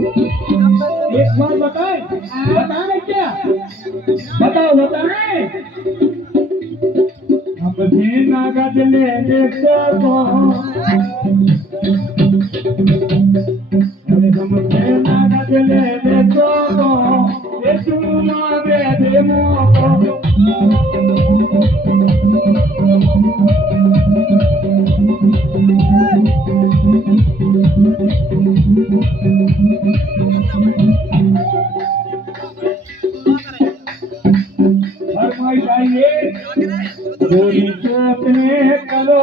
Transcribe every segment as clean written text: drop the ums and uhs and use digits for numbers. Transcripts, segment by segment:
एक बार बताए बताए क्या बताओ बताए हम भी नगद लेने को अरे हम भी नगद लेने को ये तुम आगे देमो फरमाइश आइए गोरी चोट में करो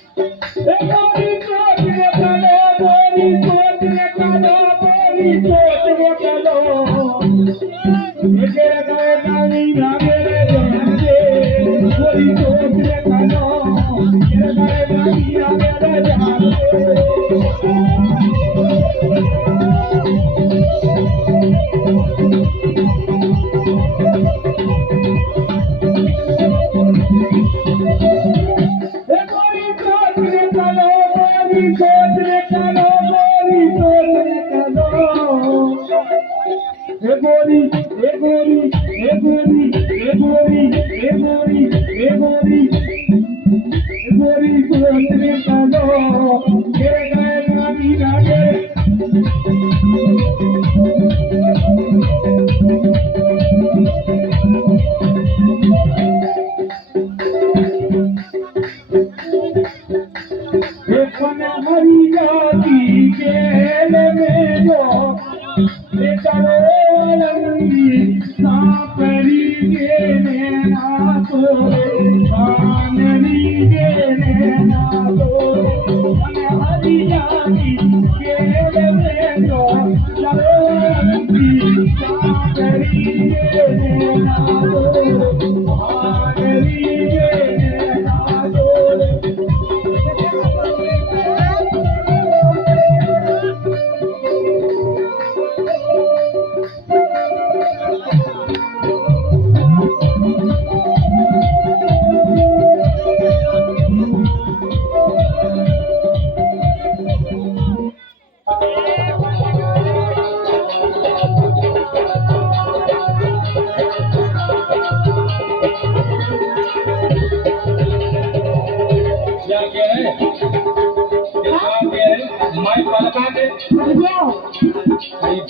गोरी चोट में करो गोरी चोट में करो गोरी चोट में करो मेरे गए नानी ना मेरे जान दे गोरी चोट में करो मेरे गए नानी ना मेरे जान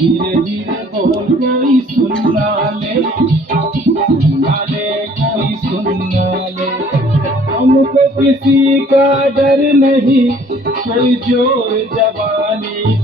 धीरे धीरे बोल कोई सुनना ले कोई सुनना ले हमको किसी का डर नहीं कोई जोर जवानी